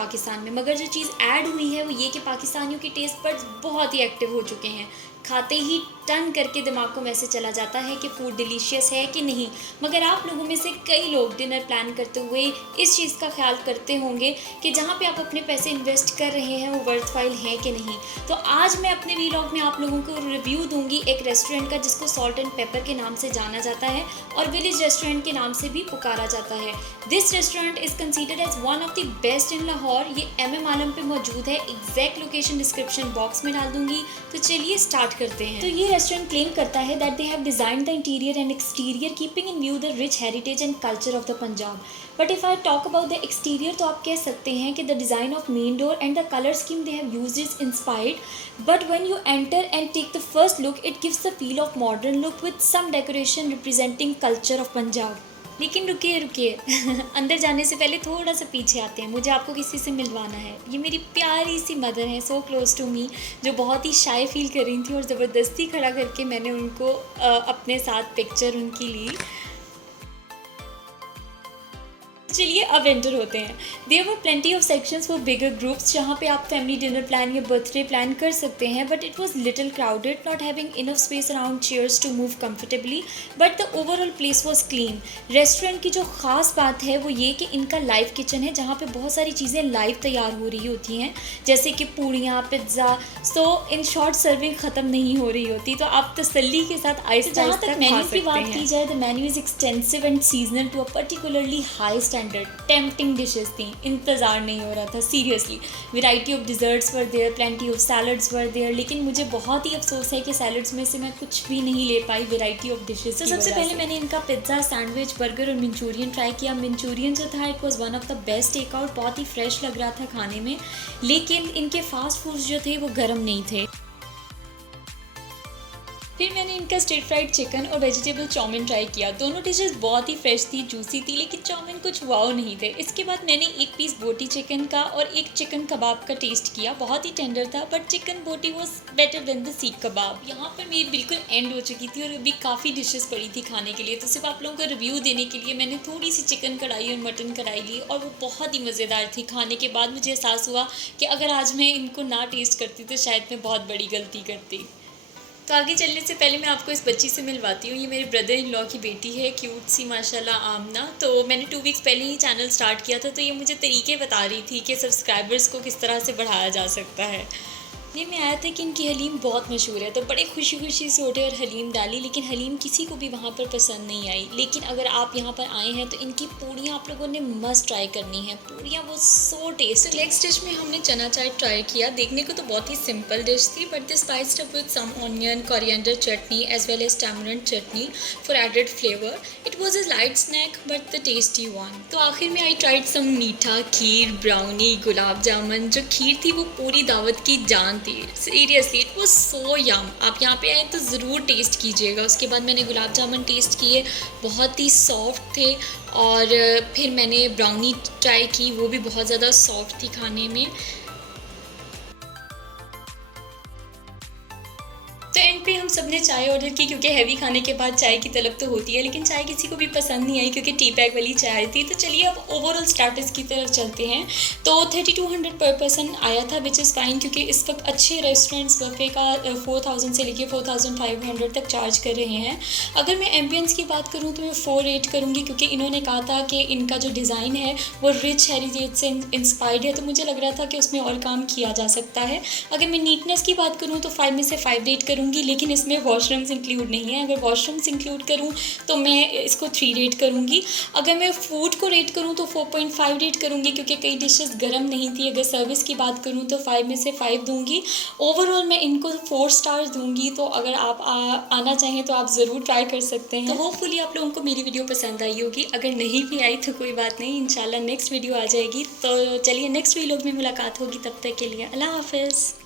पाकिस्तान में, मगर जो चीज़ ऐड हुई है वो ये कि पाकिस्तानियों के टेस्ट बड्स बहुत ही एक्टिव हो चुके हैं। खाते ही टन करके दिमाग को मैसेज चला जाता है कि फ़ूड डिलीशियस है कि नहीं। मगर आप लोगों में से कई लोग डिनर प्लान करते हुए इस चीज़ का ख्याल करते होंगे कि जहाँ पे आप अपने पैसे इन्वेस्ट कर रहे हैं वो वर्थवाइल है कि नहीं। तो आज मैं अपने वीलॉग में आप लोगों को रिव्यू दूंगी एक रेस्टोरेंट का जिसको सॉल्ट एंड पेपर के नाम से जाना जाता है और विलेज रेस्टोरेंट के नाम से भी पुकारा जाता है। This restaurant is considered as one of the best in Lahore. ये MM आलम पे मौजूद है। एग्जैक्ट लोकेशन डिस्क्रिप्शन बॉक्स में डाल दूंगी। तो चलिए स्टार्ट करते हैं। तो ये रेस्टोरेंट क्लेम करता है that they have designed the interior and exterior keeping in view the rich heritage and culture of the Punjab. But if I talk about the exterior तो आप कह सकते हैं कि the design of main door and the colour scheme they have used is inspired, but when you enter and take the first look it gives the feel of modern look with some decoration representing culture of Punjab. लेकिन रुकिए रुकिए अंदर जाने से पहले थोड़ा सा पीछे आते हैं। मुझे आपको किसी से मिलवाना है। ये मेरी प्यारी सी मदर है, सो क्लोज टू मी, जो बहुत ही शाय फील कर रही थी और ज़बरदस्ती खड़ा करके मैंने उनको अपने साथ पिक्चर उनकी ली। चलिए अब एंटर होते हैं। There were plenty of sections for bigger groups जहाँ पे आप फैमिली डिनर प्लान या बर्थडे प्लान कर सकते हैं, but it was little crowded, not having enough space around chairs to move comfortably, but the overall place was clean. Restaurant की जो ख़ास बात है वो ये कि इनका लाइव किचन है जहाँ पे बहुत सारी चीज़ें लाइव तैयार हो रही होती हैं, जैसे कि पूड़ियाँ, pizza. So in short serving ख़त्म नहीं हो रही होती, तो आप तसल्ली के साथ आहिस्ता जहाँ आहिस्ता तक खा मेन्यू की सकते बात हैं। की जाए, the menu is extensive and seasonal to a particularly high standard. Tempting dishes थी, इंतज़ार नहीं हो रहा था seriously. Variety of desserts were there, plenty of salads were there, लेकिन मुझे बहुत ही अफसोस है कि सैलड्स में से मैं कुछ भी नहीं ले पाई वेराइटी ऑफ डिशेस। तो सबसे पहले मैंने इनका पिज़्ज़ा, सैंडविच, बर्गर और मंचूरियन ट्राई किया। मंचूरियन जो था it was one of the best take out, बहुत ही फ्रेश लग रहा था खाने में, लेकिन इनके फास्ट फूड्स जो थे वो गर्म नहीं थे। फिर मैंने इनका स्टिर फ्राइड चिकन और वेजिटेबल चाउमिन ट्राई किया। दोनों डिशेस बहुत ही फ्रेश थी, जूसी थी, लेकिन चाउमिन कुछ वाव नहीं थे। इसके बाद मैंने एक पीस बोटी चिकन का और एक चिकन कबाब का टेस्ट किया। बहुत ही टेंडर था, बट चिकन बोटी वॉज बेटर देन द सीख कबाब। यहाँ पर मेरी बिल्कुल एंड हो चुकी थी और अभी काफ़ी डिशेस पड़ी थी खाने के लिए, तो सिर्फ आप लोगों को रिव्यू देने के लिए मैंने थोड़ी सी चिकन कढ़ाई और मटन कढ़ाई ली और वो बहुत ही मज़ेदार थी। खाने के बाद मुझे एहसास हुआ कि अगर आज मैं इनको ना टेस्ट करती तो शायद मैं बहुत बड़ी गलती करती। तो आगे चलने से पहले मैं आपको इस बच्ची से मिलवाती हूँ। ये मेरे ब्रदर इन लॉ की बेटी है, क्यूट सी माशाल्लाह आमना। तो मैंने 2 वीक्स पहले ही चैनल स्टार्ट किया था, तो ये मुझे तरीके बता रही थी कि सब्सक्राइबर्स को किस तरह से बढ़ाया जा सकता है। ये में आया था कि इनकी हलीम बहुत मशहूर है, तो बड़े खुशी खुशी से उठे और हलीम डाली, लेकिन हलीम किसी को भी वहाँ पर पसंद नहीं आई। लेकिन अगर आप यहाँ पर आए हैं तो इनकी पूड़ियाँ आप लोगों ने मस्ट ट्राई करनी है। पूड़ियाँ वो सो टेस्ट। नेक्स्ट डिश में हमने चना चाय ट्राई किया। देखने को तो बहुत ही सिंपल डिश थी, but this spiced up with some onion, coriander chutney as well as tamarind chutney for added flavour. It was a light snack but the tasty one. तो आखिर में आई ट्राइड सम मीठा, खीर, ब्राउनी, गुलाब जामुन। जो खीर थी वो पूरी दावत की जान थी। सीरियसली इट वॉज सो यम। आप यहाँ पे आए तो ज़रूर टेस्ट कीजिएगा। उसके बाद मैंने गुलाब जामुन टेस्ट किए, बहुत ही सॉफ्ट थे। और फिर मैंने ब्राउनी ट्राई की, वो भी बहुत ज़्यादा सॉफ्ट थी खाने में। तो एंड पे हम सब ने चाय ऑर्डर की, क्योंकि हैवी खाने के बाद चाय की तलब तो होती है, लेकिन चाय किसी को भी पसंद नहीं आई क्योंकि टी पैक वाली चाय थी। तो चलिए अब ओवरऑल स्टार्टर्स की तरफ चलते हैं। तो 3200 पर पर्सन आया था, विच इज़ फाइन, क्योंकि इस वक्त अच्छे रेस्टोरेंट्स बफे का 4000 से लेके 4500 तक चार्ज कर रहे हैं। अगर मैं एम्बियंस की बात करूँ तो मैं 4 रेट करूँगी, क्योंकि इन्होंने कहा था कि इनका जो डिज़ाइन है वो रिच हेरिटेज से इंस्पायर्ड है, तो मुझे लग रहा था कि उसमें और काम किया जा सकता है। अगर मैं नीटनेस की बात करूँ तो 5 में से 5 रेट करूँगी, लेकिन इसमें वॉशरूम्स इंक्लूड नहीं है। अगर वॉशरूम्स इंक्लूड करूँ तो मैं इसको 3 रेट करूँगी। अगर मैं फूड को रेट करूँ तो 4.5 रेट करूँगी, क्योंकि कई डिशेस गर्म नहीं थी। अगर सर्विस की बात करूँ तो 5 में से 5 दूँगी। ओवरऑल मैं इनको 4 स्टार्स दूँगी। तो अगर आप आना चाहें तो आप ज़रूर ट्राई कर सकते हैं। तो होपफुली आप लोगों को मेरी वीडियो पसंद आई होगी। अगर नहीं भी आई तो कोई बात नहीं, इंशाल्लाह नेक्स्ट वीडियो आ जाएगी। तो चलिए नेक्स्ट वीडियो में मुलाकात होगी, तब तक के लिए अल्लाह हाफ़िज़।